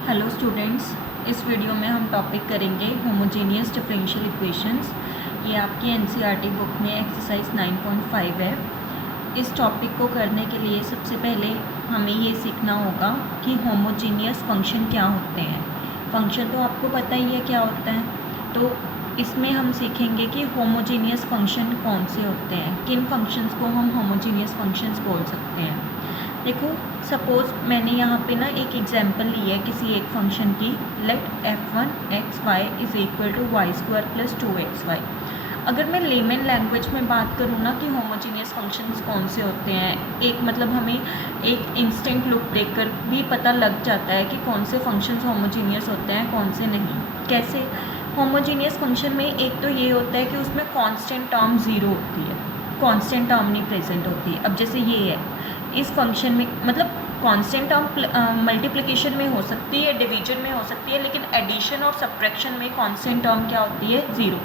Hello students, इस video में हम टॉपिक करेंगे होमोजेनियस डिफरेंशियल इक्वेशंस। ये आपकी एनसीईआरटी बुक में एक्सरसाइज 9.5 है। इस टॉपिक को करने के लिए सबसे पहले हमें ये सीखना होगा कि होमोजेनियस फंक्शन क्या होते हैं। फंक्शन तो आपको पता ही है क्या होता है, तो इसमें हम सीखेंगे कि होमोजेनियस फंक्शन कौन से होते हैं, किन फंक्शंस को हम होमोजेनियस फंक्शंस बोल सकते हैं। देखो, सपोज़ मैंने यहाँ पे ना एक एग्जांपल ली है किसी एक फंक्शन की। Let f1 xy is equal to y square plus 2xy। अगर मैं लेमन लैंग्वेज में बात करूँ ना कि होमोजेनियस फंक्शंस कौन से होते हैं, एक मतलब हमें एक इंस्टेंट लुक देखकर भी पता लग जाता है कि कौन से फंक्शंस होमोजेनियस होते हैं कौन से नहीं। कैसे? होमोजेनियस फंक्शन में एक तो ये होता है कि उसमें कांस्टेंट टर्म ज़ीरो होती है, कांस्टेंट टर्म नहीं प्रेजेंट होती। अब जैसे ये है, इस फंक्शन में मतलब कांस्टेंट टर्म मल्टीप्लिकेशन में हो सकती है, डिवीजन में हो सकती है, लेकिन एडिशन और सब्ट्रैक्शन में कांस्टेंट टर्म क्या होती है? ज़ीरो।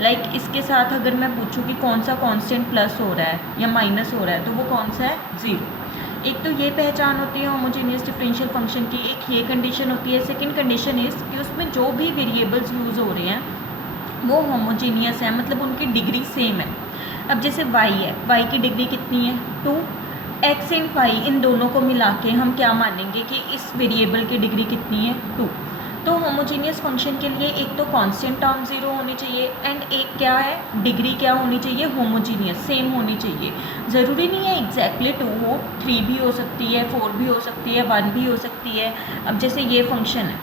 लाइक इसके साथ अगर मैं पूछूं कि कौन सा कांस्टेंट प्लस हो रहा है या माइनस हो रहा है, तो वो कौन सा है? ज़ीरो। एक तो ये पहचान होती है होमोजेनियस डिफरेंशियल फंक्शन की, एक ये कंडीशन होती है। सेकंड कंडीशन इज़ कि उसमें जो भी वेरिएबल्स यूज़ हो रहे हैं वो होमोजेनियस है, मतलब उनकी डिग्री सेम है। अब जैसे y है, y की डिग्री कितनी है? 2। x एंड y, इन दोनों को मिला के हम क्या मानेंगे कि इस वेरिएबल की डिग्री कितनी है? 2। तो होमोजेनियस फंक्शन के लिए एक तो कांस्टेंट टर्म ज़ीरो होनी चाहिए एंड एक क्या है? डिग्री क्या होनी चाहिए? होमोजेनियस, सेम होनी चाहिए। ज़रूरी नहीं है एग्जैक्टली 2 हो, 3 भी हो सकती है, 4 भी हो सकती है, 1 भी हो सकती है। अब जैसे ये फंक्शन है,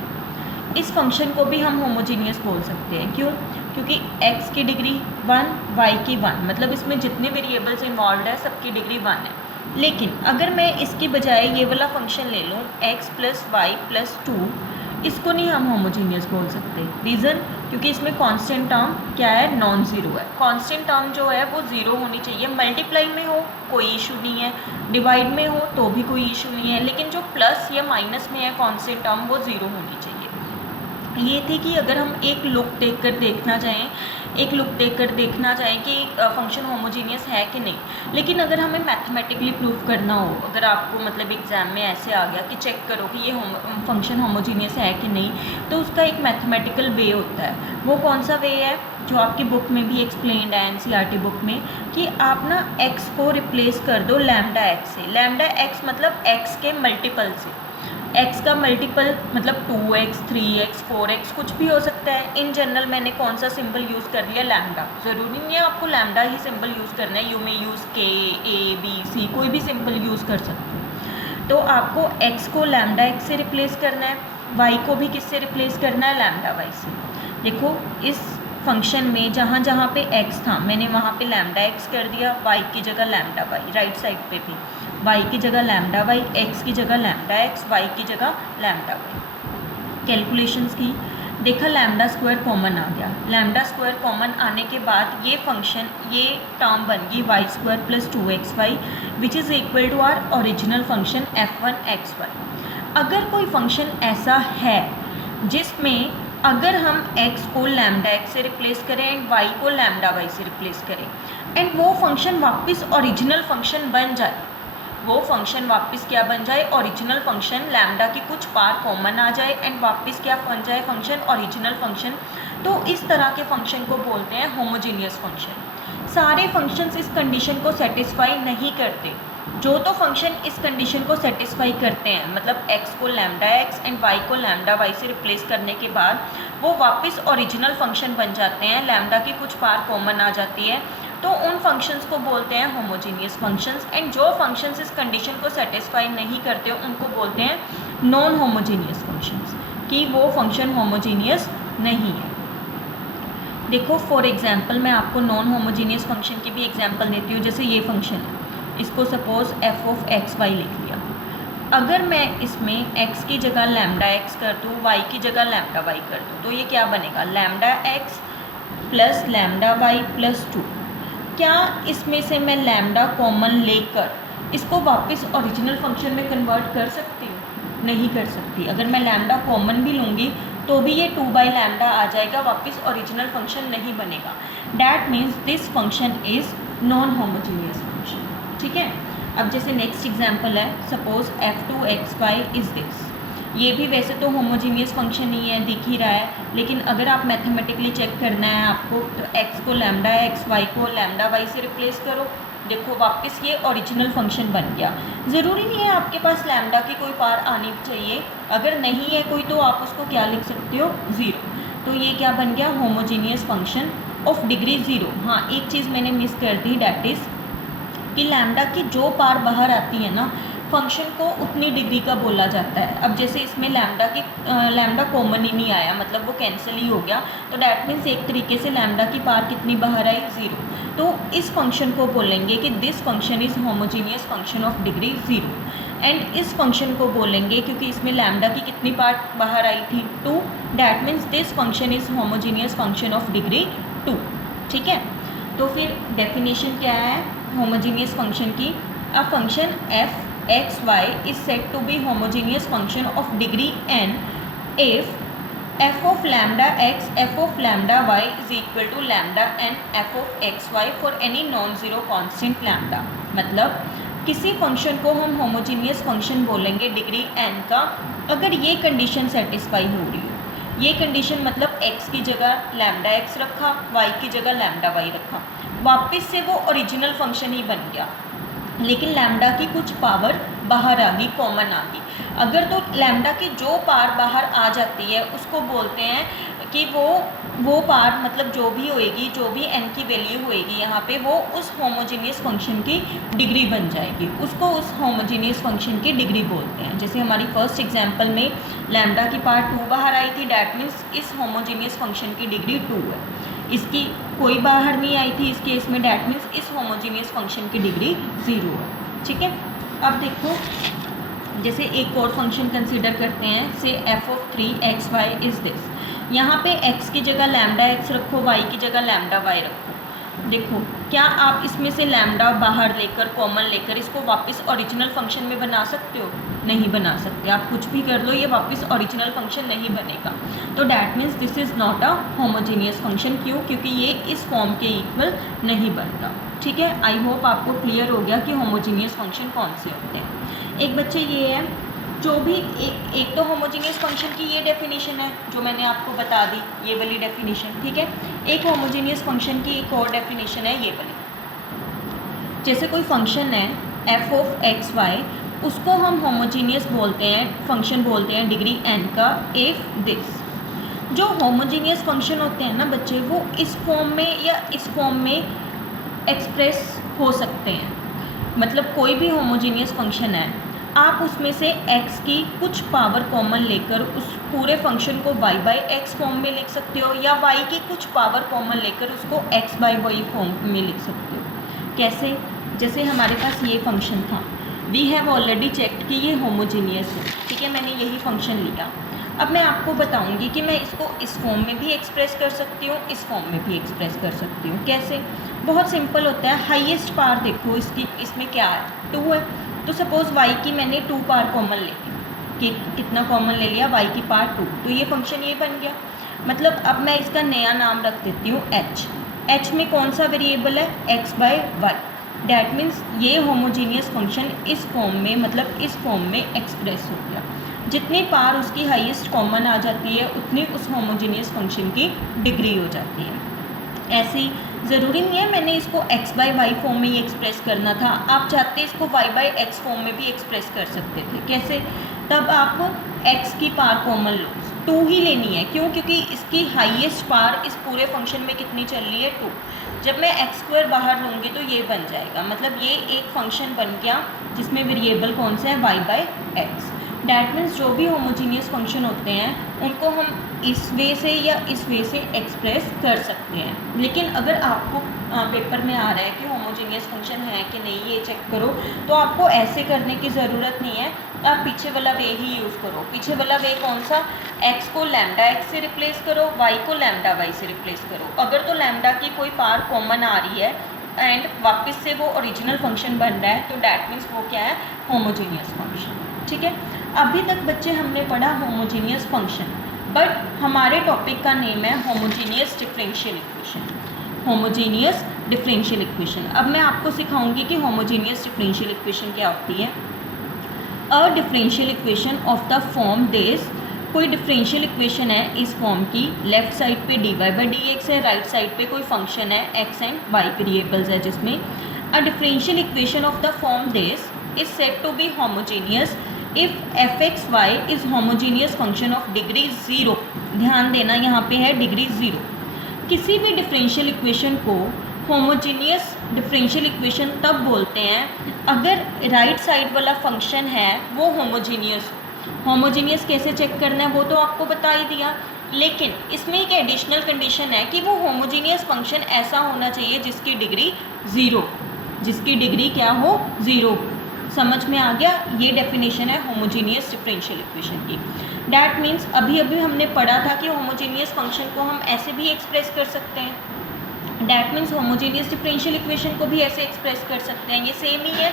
इस फंक्शन को भी हम होमोजेनियस बोल सकते हैं। क्यों? क्योंकि x की डिग्री 1, y की 1, मतलब इसमें जितने वेरिएबल्स इन्वॉल्व है सबकी डिग्री 1 है। लेकिन अगर मैं इसकी बजाय ये वाला फंक्शन ले लूँ x प्लस वाई प्लस 2, इसको नहीं हम होमोजेनियस बोल सकते। रीज़न? क्योंकि इसमें कांस्टेंट टर्म क्या है? नॉन ज़ीरो है। कांस्टेंट टर्म जो है वो ज़ीरो होनी चाहिए। मल्टीप्लाई में हो कोई इशू नहीं है, डिवाइड में हो तो भी कोई इशू नहीं है, लेकिन जो प्लस या माइनस में है कांस्टेंट टर्म वो ज़ीरो होनी चाहिए। ये थी कि अगर हम एक लुक देखकर देखना चाहें कि फंक्शन होमोजीनियस है कि नहीं। लेकिन अगर हमें मैथमेटिकली प्रूव करना हो, अगर आपको मतलब एग्ज़ाम में ऐसे आ गया कि चेक करो कि ये फंक्शन होमोजीनियस है कि नहीं, तो उसका एक मैथमेटिकल वे होता है। वो कौन सा वे है? जो आपकी बुक में भी एक्सप्लेन्ड है, एनसीईआरटी बुक में, कि आप ना x को रिप्लेस कर दो लैम्डा x से। लैम्डा x मतलब x के मल्टीपल से। x का मल्टीपल मतलब 2x, 3x, 4x कुछ भी हो सकता है। इन जनरल मैंने कौन सा सिंबल यूज़ कर लिया? लैम्डा। ज़रूरी नहीं है आपको लैम्डा ही सिंबल यूज़ करना है, यू में use k, a, b, c, कोई भी सिंबल यूज़ कर सकते हो। तो आपको x को लैम्डा x से रिप्लेस करना है, y को भी किससे रिप्लेस करना है? लैम्डा y से। देखो, इस फंक्शन में जहाँ जहाँ पे x था मैंने वहाँ पे लैम्डा x कर दिया, y की जगह लैम्डा y, राइट साइड पे भी y की जगह लैम्डा y, x की जगह लैम्डा x, y की जगह लैम्डा y। कैलकुलेशंस की, देखा लैम्डा स्क्वायर कॉमन आ गया। लैम्डा स्क्वायर कॉमन आने के बाद ये फंक्शन, ये टर्म बन गई y square plus 2xy, which is equal to our original function f1 xy। अगर कोई फंक्शन ऐसा है जिसमें अगर हम x को लैम्डा x से रिप्लेस करें एंड y को लैम्डा y से रिप्लेस करें एंड वो फंक्शन वापस ओरिजिनल फंक्शन बन जाए, वो फंक्शन वापस क्या बन जाए? Original function. लैम्डा की कुछ पार कॉमन आ जाए एंड वापस क्या बन जाए? Function, original function. तो इस तरह के फंक्शन को बोलते हैं होमोजेनियस फंक्शन। सारे फंक्शंस इस कंडीशन को सेटिस्फाई नहीं करते। जो तो फंक्शन इस कंडीशन को सेटिस्फाई करते हैं, मतलब x को लैम्डा x एंड y को लैम्डा y से रिप्लेस करने के बाद वो वापस ओरिजिनल फंक्शन बन जाते हैं, लैम्डा की कुछ पार कॉमन आ जाती है, तो उन फंक्शंस को बोलते हैं होमोजेनियस फंक्शंस। एंड जो फंक्शंस इस कंडीशन को सेटिस्फाई नहीं करते उनको बोलते हैं नॉन होमोजेनियस फंक्शंस, कि वो फंक्शन होमोजेनियस नहीं है। देखो, फॉर एग्जांपल मैं आपको नॉन होमोजेनियस फंक्शन की भी एग्जांपल देती हूँ। जैसे ये फंक्शन है, इसको सपोज f ऑफ xy लिख लिया। अगर मैं इसमें x की जगह लैम्डा x कर दूँ, y की जगह लैम्डा y कर दूँ, तो ये क्या बनेगा? Lambda x plus lambda y plus 2। क्या इसमें से मैं लैम्डा कॉमन लेकर इसको वापस ओरिजिनल फंक्शन में कन्वर्ट कर सकती हूँ? नहीं कर सकती। अगर मैं लैम्डा कॉमन भी लूँगी तो भी ये 2 बाई लैम्डा आ जाएगा, वापस ओरिजिनल फंक्शन नहीं बनेगा। That means this function is non homogeneous function. ठीक है। अब जैसे नेक्स्ट एग्जाम्पल है, suppose f2 xy is this. ये भी वैसे तो होमोजीनियस फंक्शन ही है, दिख ही रहा है, लेकिन अगर आप मैथमेटिकली चेक करना है आपको तो x को लैम्डा एक्स, वाई को लैम्डा वाई से रिप्लेस करो। देखो वापस ये ओरिजिनल फंक्शन बन गया। ज़रूरी नहीं है आपके पास लैम्डा की कोई पार आनी चाहिए, अगर नहीं है कोई तो आप उसको क्या लिख सकते हो, 0। तो ये क्या बन गया, होमोजीनियस फंक्शन ऑफ डिग्री 0। हाँ एक चीज़ मैंने मिस कर दी, डैट इज़ कि लैम्डा की जो पार बाहर आती है ना फंक्शन को उतनी डिग्री का बोला जाता है। अब जैसे इसमें लैम्डा कॉमन ही नहीं आया, मतलब वो कैंसिल ही हो गया, तो डैट मीन्स एक तरीके से लैम्डा की पार कितनी बाहर आई, 0। तो इस फंक्शन को बोलेंगे कि this function is homogeneous function of degree 0। And इस फंक्शन को बोलेंगे क्योंकि इसमें लैम्डा की कितनी पार बाहर आई थी, 2, that means this function is homogeneous function of degree 2। ठीक है, तो फिर डेफिनेशन क्या है होमोजीनियस फंक्शन की, a function f x y is said to be homogeneous function of degree n if f of lambda x f of lambda y is equal to lambda n f of x y for any non zero constant lambda. मतलब किसी function को हम homogeneous function बोलेंगे degree n का अगर ये condition satisfy हो रही हो। ये कंडीशन मतलब x की जगह लैम्डा एक्स रखा, y की जगह लैम्डा वाई रखा, वापस से वो ओरिजिनल फंक्शन ही बन गया, लेकिन लैम्डा की कुछ पावर बाहर आ गई, कॉमन आ गई। अगर तो लैम्डा की जो पार बाहर आ जाती है उसको बोलते हैं कि वो पार मतलब जो भी होएगी, जो भी n की वैल्यू होएगी यहाँ पे, वो उस होमोजीनियस फंक्शन की डिग्री बन जाएगी, उसको उस होमोजीनियस फंक्शन की डिग्री बोलते हैं। जैसे हमारी फर्स्ट एग्जांपल में लैम्डा की पार 2 बाहर आई थी, डैट मीन्स इस होमोजीनियस फंक्शन की डिग्री 2 है। इसकी कोई बाहर नहीं आई थी इस केस में, डैट मीन्स इस होमोजीनियस फंक्शन की डिग्री 0 है। ठीक है, अब देखो जैसे एक और फंक्शन कंसीडर करते हैं, से F of 3 xy is this. यहाँ पे x की जगह लैम्डा एक्स रखो, y की जगह लैम्डा वाई रखो। देखो क्या आप इसमें से लैम्डा बाहर लेकर कॉमन लेकर इसको वापस ओरिजिनल फंक्शन में बना सकते हो, नहीं बना सकते। आप कुछ भी कर लो ये वापस ओरिजिनल फंक्शन नहीं बनेगा। तो that means this is not a homogeneous function. क्यों? क्योंकि ये इस फॉर्म के इक्वल नहीं बनता। ठीक है, आई होप आपको क्लियर हो गया कि होमोजीनियस फंक्शन कौन से होते हैं। एक बच्चे ये है जो भी एक तो होमोजीनियस फंक्शन की ये डेफिनेशन है जो मैंने आपको बता दी, ये वाली डेफिनेशन। ठीक है, एक होमोजीनियस फंक्शन की एक और डेफिनेशन है ये वाली। जैसे कोई फंक्शन है एफ ऑफ एक्स वाई, उसको हम होमोजीनियस बोलते हैं, फंक्शन बोलते हैं डिग्री n का, इफ दिस। जो होमोजीनियस फंक्शन होते हैं ना बच्चे, वो इस फॉर्म में या इस फॉर्म में एक्सप्रेस हो सकते हैं। मतलब कोई भी होमोजीनियस फंक्शन है, आप उसमें से x की कुछ पावर कॉमन लेकर उस पूरे फंक्शन को y बाई एक्स फॉर्म में लिख सकते हो, या y की कुछ पावर कॉमन लेकर उसको x बाई वाई फॉर्म में लिख सकते हो। कैसे? जैसे हमारे पास ये फंक्शन था, वी हैव ऑलरेडी चेक्ड कि ये होमोजीनियस है। ठीक है, मैंने यही फंक्शन लिया। अब मैं आपको बताऊंगी कि मैं इसको इस फॉर्म में भी एक्सप्रेस कर सकती हूँ, इस फॉर्म में भी एक्सप्रेस कर सकती हूँ। कैसे? बहुत सिंपल होता है। हाईएस्ट पावर देखो इसकी, इसमें क्या है, 2 है। तो सपोज़ y की मैंने 2 पावर कॉमन ले ली, कि कितना कॉमन ले लिया, y की पावर 2, तो ये फंक्शन ये बन गया। मतलब अब मैं इसका नया नाम रख देती हूँ h में कौन सा वेरिएबल है, x by y. That means ये होमोजीनियस फंक्शन इस फॉर्म में, मतलब इस फॉर्म में एक्सप्रेस हो गया। जितनी पार उसकी हाईएस्ट कॉमन आ जाती है उतनी उस होमोजीनियस फंक्शन की डिग्री हो जाती है। ऐसे ही ज़रूरी नहीं है मैंने इसको x बाई वाई फॉर्म में ही एक्सप्रेस करना था, आप चाहते इसको y बाई एक्स फॉर्म में भी एक्सप्रेस कर सकते थे। कैसे? तब आप x की पार कॉमन लो, 2 ही लेनी है। क्यों? क्योंकि इसकी हाईएस्ट पार इस पूरे फंक्शन में कितनी चल रही है, 2। जब मैं x² बाहर लूँगी तो ये बन जाएगा, मतलब ये एक फंक्शन बन गया जिसमें वेरिएबल कौन सा है, y by x. That means जो भी होमोजीनियस फंक्शन होते हैं उनको हम इस वे से या इस वे से एक्सप्रेस कर सकते हैं। लेकिन अगर आपको पेपर में आ रहा है कि होमोजीनियस फंक्शन है कि नहीं ये चेक करो, तो आपको ऐसे करने की ज़रूरत नहीं है, आप पीछे वाला वे ही यूज़ करो। पीछे वाला वे कौन सा, x को लैम्डा एक्स से रिप्लेस करो, y को लैम्डा वाई से रिप्लेस करो। अगर तो लैम्डा की कोई पार कॉमन आ रही है एंड वापस से वो ओरिजिनल फंक्शन बन रहा है, तो डैट मीन्स वो क्या है, होमोजीनियस फंक्शन। ठीक है, अभी तक बच्चे हमने पढ़ा होमोजीनियस फंक्शन, बट हमारे टॉपिक का नेम है homogeneous differential equation. Homogeneous differential equation. अब मैं आपको सिखाऊंगी कि होमोजीनियस डिफरेंशियल इक्वेशन क्या होती है। अ differential equation of the form this, कोई डिफरेंशियल इक्वेशन है इस फॉर्म की, लेफ्ट साइड पे dy बाई डी एक्स है, राइट साइड पे कोई फंक्शन है x एंड y वेरिएबल्स है, जिसमें a differential equation of the form this is said to be homogeneous if f x y is homogeneous function of degree zero. ध्यान देना यहाँ पे है डिग्री ज़ीरो। किसी भी डिफरेंशियल इक्वेशन को होमोजीनियस डिफरेंशियल इक्वेशन तब बोलते हैं अगर राइट साइड वाला फंक्शन है वो होमोजीनियस। होमोजीनियस कैसे चेक करना है वो तो आपको बता ही दिया, लेकिन इसमें एक एडिशनल कंडीशन है कि वो होमोजीनियस फंक्शन ऐसा होना चाहिए जिसकी डिग्री ज़ीरो, जिसकी डिग्री क्या हो, ज़ीरो। समझ में आ गया? ये डेफिनेशन है होमोजीनियस डिफरेंशियल इक्वेशन की। डैट मीन्स अभी अभी हमने पढ़ा था कि होमोजीनियस फंक्शन को हम ऐसे भी एक्सप्रेस कर सकते हैं। That means homogeneous differential equation को भी ऐसे एक्सप्रेस कर सकते हैं। ये सेम ही है,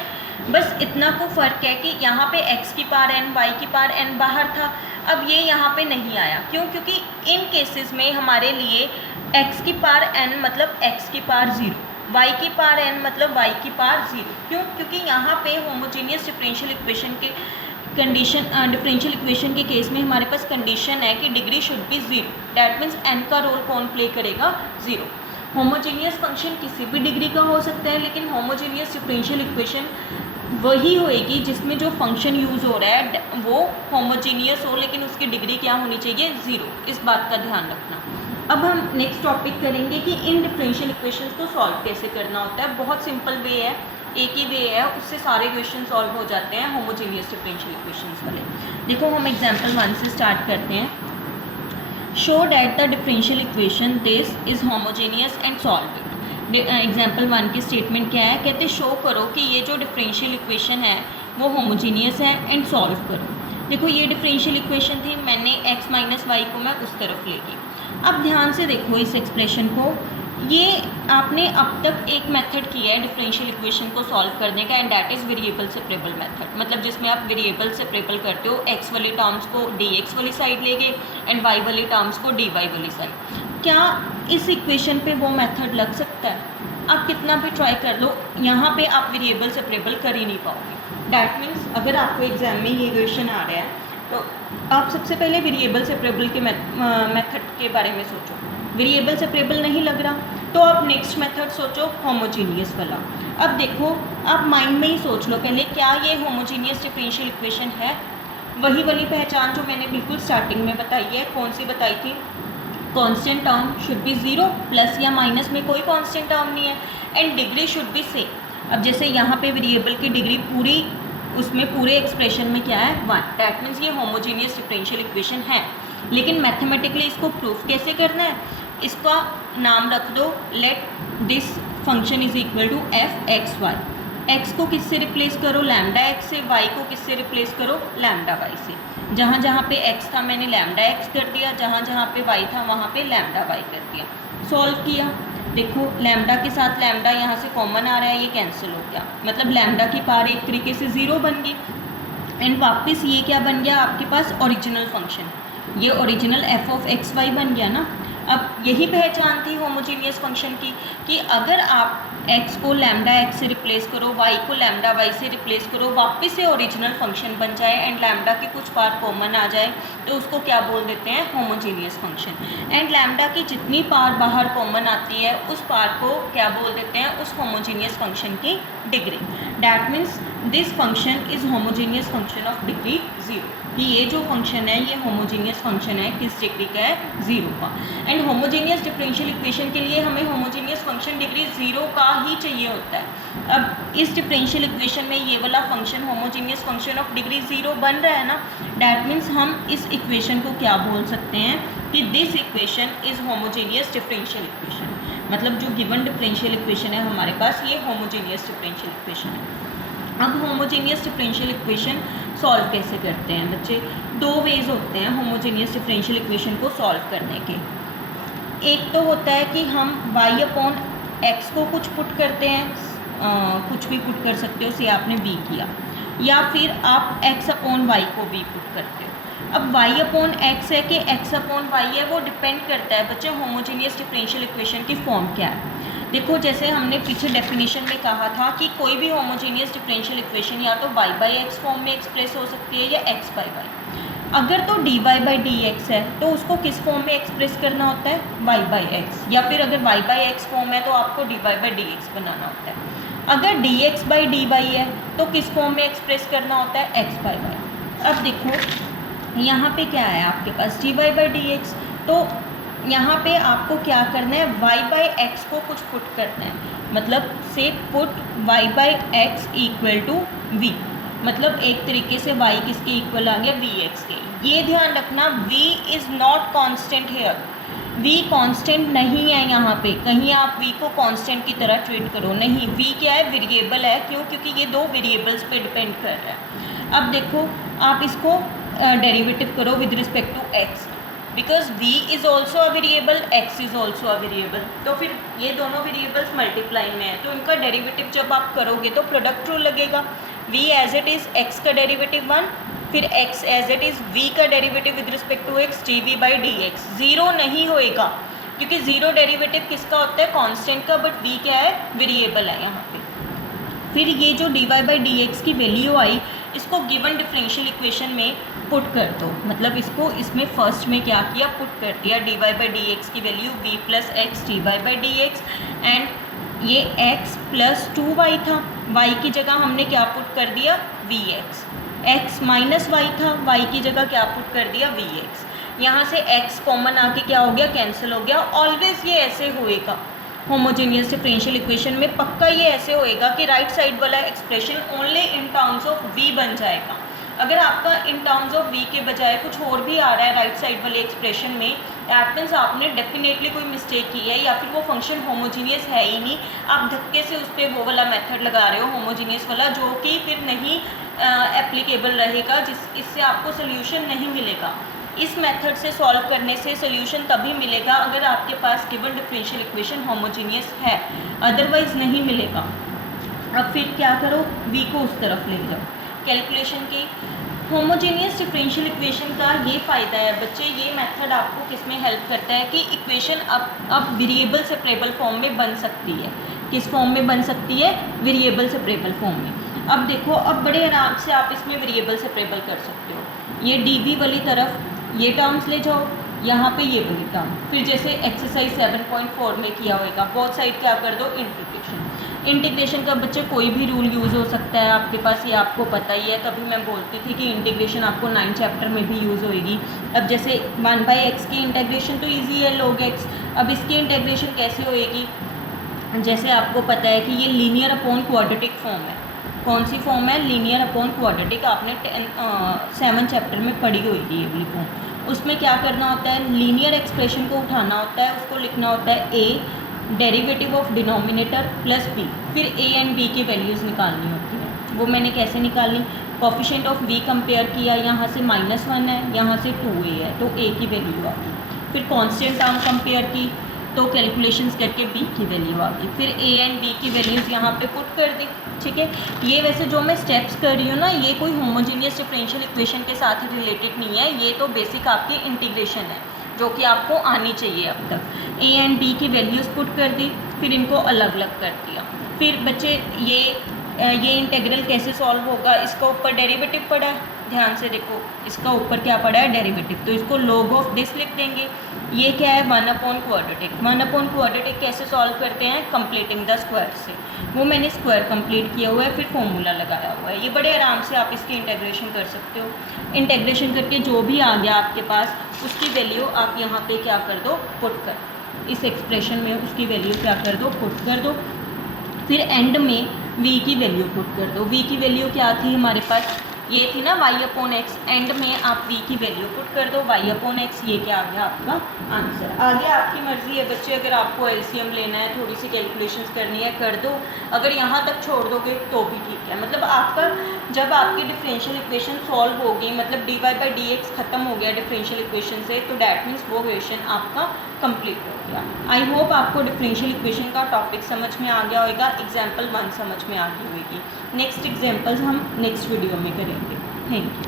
बस इतना को फ़र्क है कि यहाँ पे x की पावर n, y की पावर n बाहर था, अब ये यहाँ पे नहीं आया। क्यों? क्योंकि इन केसेस में हमारे लिए x की पावर n मतलब x की पावर ज़ीरो, y की पावर n मतलब y की पावर ज़ीरो। क्यों? क्योंकि यहाँ पे होमोजीनियस डिफरेंशियल इक्वेशन के कंडीशन, डिफरेंशियल इक्वेशन के केस में हमारे पास कंडीशन है कि degree should be zero. That means n का रोल कौन प्ले करेगा? ज़ीरो। होमोजीनियस फंक्शन किसी भी डिग्री का हो सकता है, लेकिन होमोजीनियस डिफरेंशियल इक्वेशन वही होएगी जिसमें जो फंक्शन यूज़ हो रहा है वो होमोजीनियस हो, लेकिन उसकी डिग्री क्या होनी चाहिए? ज़ीरो। इस बात का ध्यान रखना। अब हम नेक्स्ट टॉपिक करेंगे कि इन डिफरेंशियल इक्वेशंस को सॉल्व कैसे करना होता है। बहुत सिंपल वे है, एक ही वे है, उससे सारे क्वेश्चन सॉल्व हो जाते हैं होमोजीनियस डिफरेंशियल इक्वेशंस वाले। देखो हम एग्जांपल 1 से स्टार्ट करते हैं। Show that the differential equation this is homogeneous and solve it. Example 1 की स्टेटमेंट क्या है? कहते शो करो कि ये जो डिफरेंशियल इक्वेशन है वो होमोजीनियस है एंड सॉल्व करो। देखो ये डिफरेंशियल इक्वेशन थी, मैंने x माइनस वाई को मैं उस तरफ ले गई। अब ध्यान से देखो इस एक्सप्रेशन को, ये आपने अब तक एक मेथड किया है डिफरेंशियल इक्वेशन को सॉल्व करने का, and that is variable separable method. मतलब जिसमें आप वेरिएबल सेपरेबल करते हो, x वाली टर्म्स को dx वाली साइड ले गए एंड y वाली टर्म्स को dy वाली साइड। क्या इस इक्वेशन पे वो मेथड लग सकता है? आप कितना भी ट्राई कर लो, यहाँ पे आप वेरिएबल सेपरेबल कर ही नहीं पाओगे। डैट मीन्स अगर आपको एग्जाम में ये क्वेश्चन आ रहा है तो आप सबसे पहले वेरिएबल सेपरेबल के मेथड के बारे में सोचो। वेरिएबल सेपरेबल नहीं लग रहा तो आप नेक्स्ट मेथड सोचो होमोजीनियस वाला। अब देखो आप माइंड में ही सोच लो पहले, क्या ये होमोजीनियस डिफरेंशियल इक्वेशन है? वही वाली पहचान जो मैंने बिल्कुल स्टार्टिंग में बताई है। कौन सी बताई थी? Constant term should be zero, plus या माइनस में कोई कांस्टेंट टर्म नहीं है, and degree should be same. अब जैसे यहाँ पे वेरिएबल की डिग्री पूरी, उसमें पूरे एक्सप्रेशन में क्या है? 1। डैट मीन्स ये होमोजीनियस डिफरेंशियल इक्वेशन है। लेकिन मैथमेटिकली इसको प्रूफ कैसे करना है? इसका नाम रख दो, let this function is equal to f x y. X को किससे रिप्लेस करो? लैम्डा एक्स से। वाई को किससे रिप्लेस करो? लैम्डा वाई से। जहाँ जहाँ पे x था मैंने लैम्डा x कर दिया, जहाँ जहाँ पे y था वहाँ पे लैम्डा y कर दिया। सॉल्व किया, देखो लैम्डा के साथ लैम्डा यहाँ से कॉमन आ रहा है, ये कैंसिल हो गया, मतलब लैम्डा की पावर एक तरीके से ज़ीरो बन गई। एंड वापस ये क्या बन गया आपके पास? ओरिजिनल फंक्शन, ये original f of x y बन गया ना। अब यही पहचान थी होमोजीनियस फंक्शन की कि अगर आप x को लैम्डा x से रिप्लेस करो, y को लैम्डा y से रिप्लेस करो, वापस से ओरिजिनल फंक्शन बन जाए एंड लैम्डा की कुछ पार्ट कॉमन आ जाए तो उसको क्या बोल देते हैं? Homogeneous function. एंड लैम्डा की जितनी पार्ट बाहर कॉमन आती है उस पार्ट को क्या बोल देते हैं? उस होमोजीनियस फंक्शन की degree. That means this function is homogeneous function of degree zero, कि ये जो फंक्शन है ये होमोजीनियस फंक्शन है, किस डिग्री का है? ज़ीरो का। एंड होमोजीनियस डिफरेंशियल इक्वेशन के लिए हमें होमोजीनियस फंक्शन डिग्री ज़ीरो का ही चाहिए होता है। अब इस डिफरेंशियल इक्वेशन में ये वाला function homogeneous function of degree zero बन रहा है ना। डैट मीन्स हम इस इक्वेशन को क्या बोल सकते हैं कि this equation is homogeneous differential equation. मतलब जो गिवन डिफरेंशियल इक्वेशन है हमारे पास ये होमोजीनियस डिफरेंशियल इक्वेशन है। अब होमोजीनियस डिफरेंशियल इक्वेशन सॉल्व कैसे करते हैं बच्चे? दो वेज होते हैं होमोजीनियस डिफरेंशियल इक्वेशन को सॉल्व करने के। एक तो होता है कि हम y अपॉन एक्स को कुछ पुट करते हैं, कुछ भी पुट कर सकते हो, से आपने v किया, या फिर आप x अपॉन वाई को v पुट करते हो। अब y अपॉन एक्स है कि x अपॉन वाई है, वो डिपेंड करता है बच्चे होमोजीनियस डिफरेंशियल इक्वेशन की फॉर्म क्या है। देखो जैसे हमने पीछे डेफिनेशन में कहा था कि कोई भी होमोजीनियस डिफरेंशियल इक्वेशन या तो y बाई एक्स फॉर्म में एक्सप्रेस हो सकती है या x बाई वाई। अगर तो dy बाई डी एक्स है तो उसको किस फॉर्म में एक्सप्रेस करना होता है, y बाई एक्स, या फिर अगर y बाई एक्स फॉर्म है तो आपको dy बाई डी एक्स बनाना होता है। अगर dx बाई dy है तो किस फॉर्म में एक्सप्रेस करना होता है, x बाई वाई। अब देखो यहाँ पे क्या है आपके पास dy बाई डी एक्स, तो यहाँ पे आपको क्या करना है, y बाई एक्स को कुछ पुट करना है, मतलब से put y by x equal to v, मतलब एक तरीके से y किसके इक्वल आ गया, vx के। ये ध्यान रखना v is not constant here, v constant नहीं है यहाँ पे, कहीं आप v को कांस्टेंट की तरह ट्रीट करो, नहीं, v क्या है, वेरिएबल है। क्यों, क्योंकि ये दो वेरिएबल्स पे डिपेंड कर रहा है। अब देखो आप इसको डेरिवेटिव करो with respect to x, because v is also a variable, x is also a variable, तो फिर ये दोनों वेरिएबल्स मल्टीप्लाई में है, तो इनका डेरिवेटिव जब आप करोगे तो प्रोडक्ट रूल लगेगा। v as it is x का डेरिवेटिव 1, फिर x as it is v का derivative with respect to x dv by d x. Zero नहीं होएगा क्योंकि ज़ीरो डेरिवेटिव किसका होता है, कांस्टेंट का, बट v क्या है, वेरिएबल है यहाँ पे। फिर ये जो dy बाई डी एक्स की वैल्यू आई, इसको गिवन डिफरेंशियल इक्वेशन में पुट कर दो, मतलब इसको इसमें फर्स्ट में क्या किया, पुट कर दिया। dy बाई डी एक्स की value v plus x dy by d x, and ये x प्लस 2y था, y की जगह हमने क्या पुट कर दिया, vx। x माइनस y था, y की जगह क्या पुट कर दिया, vx। यहाँ से x कॉमन आके क्या हो गया, कैंसिल हो गया। ऑलवेज ये ऐसे होएगा होमोजेनियस डिफरेंशियल इक्वेशन में, पक्का ये ऐसे होएगा कि राइट साइड वाला expression only in terms of v बन जाएगा। अगर आपका इन टर्म्स ऑफ v के बजाय कुछ और भी आ रहा है राइट साइड वाले एक्सप्रेशन में, दैट मीन्स आपने डेफिनेटली कोई मिस्टेक की है, या फिर वो फंक्शन होमोजीनियस है ही नहीं, आप धक्के से उस पर वो वाला मेथड लगा रहे हो होमोजीनियस वाला, जो कि फिर नहीं एप्लीकेबल रहेगा, इससे आपको सोल्यूशन नहीं मिलेगा। इस मेथड से सॉल्व करने से सोल्यूशन तभी मिलेगा अगर आपके पास गिवन डिफरेंशियल इक्वेशन होमोजीनियस है, अदरवाइज नहीं मिलेगा। अब फिर क्या करो, v को उस तरफ ले जाओ कैलकुलेशन की। होमोजेनियस डिफरेंशियल इक्वेशन का ये फ़ायदा है बच्चे, ये मेथड आपको किस में हेल्प करता है कि इक्वेशन अब वेरिएबल सेपरेबल फॉर्म में बन सकती है। किस फॉर्म में बन सकती है, वेरिएबल सेपरेबल फॉर्म में। अब देखो, अब बड़े आराम से आप इसमें वेरिएबल सेपरेबल कर सकते हो। ये dv वाली तरफ ये टर्म्स ले जाओ, यहाँ पे ये वाली टर्म, फिर जैसे एक्सरसाइज 7.4 में किया होगा, बोथ साइड क्या कर दो, इंटीग्रेशन। इंटीग्रेशन का बच्चे कोई भी रूल यूज़ हो सकता है आपके पास, ये आपको पता ही है। तभी मैं बोलती थी कि इंटीग्रेशन आपको 9 चैप्टर में भी यूज़ होएगी। अब जैसे 1 बाई एक्स की इंटीग्रेशन तो ईजी है, log x। अब इसकी इंटीग्रेशन कैसे होएगी, जैसे आपको पता है कि ये लीनियर अपॉन क्वाड्रेटिक फॉर्म है। कौन सी फॉर्म है, लीनियर अपॉन क्वाड्रेटिक, आपने 7 चैप्टर में पढ़ी हुई थी ये वाली फॉर्म। उसमें क्या करना होता है, लीनियर एक्सप्रेशन को उठाना होता है, उसको लिखना होता है a derivative of denominator plus b, फिर a एंड b की वैल्यूज़ निकालनी होती है। वो मैंने कैसे निकाली, कोफिशिएंट ऑफ v कंपेयर किया, यहाँ से -1 है, यहाँ से 2a है, तो a की वैल्यू आ गई। फिर कांस्टेंट टर्म कंपेयर की तो कैलकुलेशंस करके b की वैल्यू आ गई, फिर a एंड b की वैल्यूज़ यहाँ पे पुट कर दी। ठीक है, ये वैसे जो मैं स्टेप्स कर रही हूँ ना, ये कोई होमोजीनियस डिफरेंशियल इक्वेशन के साथ ही रिलेटेड नहीं है, ये तो बेसिक आपकी इंटीग्रेशन है जो कि आपको आनी चाहिए अब तक। a एंड b की वैल्यूज़ पुट कर दी, फिर इनको अलग अलग कर दिया। फिर बच्चे ये इंटीग्रल कैसे सॉल्व होगा, इसका ऊपर डेरिवेटिव पड़ा है, ध्यान से देखो, इसका ऊपर क्या पड़ा है, डेरिवेटिव, तो इसको log ऑफ दिस लिख देंगे। ये क्या है, 1 अपॉन क्वाड्रेटिक। 1 अपॉन क्वाड्रेटिक कैसे सॉल्व करते हैं, कंप्लीटिंग द स्क्वायर से, वो मैंने स्क्वायर कंप्लीट किया हुआ है, फिर फॉर्मूला लगाया हुआ है। ये बड़े आराम से आप इसकी इंटीग्रेशन कर सकते हो। इंटीग्रेशन करके जो भी आ गया आपके पास, उसकी वैल्यू आप यहाँ पे क्या कर दो, पुट कर, इस एक्सप्रेशन में उसकी वैल्यू क्या कर दो, पुट कर दो। फिर एंड में v की वैल्यू पुट कर दो। v की वैल्यू क्या थी हमारे पास, ये थी ना y अपॉन एक्स, एंड में आप v की वैल्यू पुट कर दो, y अपॉन एक्स। ये क्या आ गया आपका आंसर। आगे आपकी मर्ज़ी है बच्चे, अगर आपको एलसीएम लेना है, थोड़ी सी कैलकुलेशंस करनी है, कर दो। अगर यहाँ तक छोड़ दोगे तो भी ठीक है। मतलब आपका जब आपकी डिफरेंशियल इक्वेशन सॉल्व हो गई, मतलब dy बाई डी एक्स ख़त्म हो गया डिफरेंशियल इक्वेशन से, तो डैट मीन्स वो क्वेश्चन आपका कंप्लीट हो गया। आई होप आपको डिफरेंशियल इक्वेशन का टॉपिक समझ में आ गया होगा, एग्जाम्पल 1 समझ में आ गई होगी। नेक्स्ट एग्जाम्पल्स हम नेक्स्ट वीडियो में करेंगे। Thank you.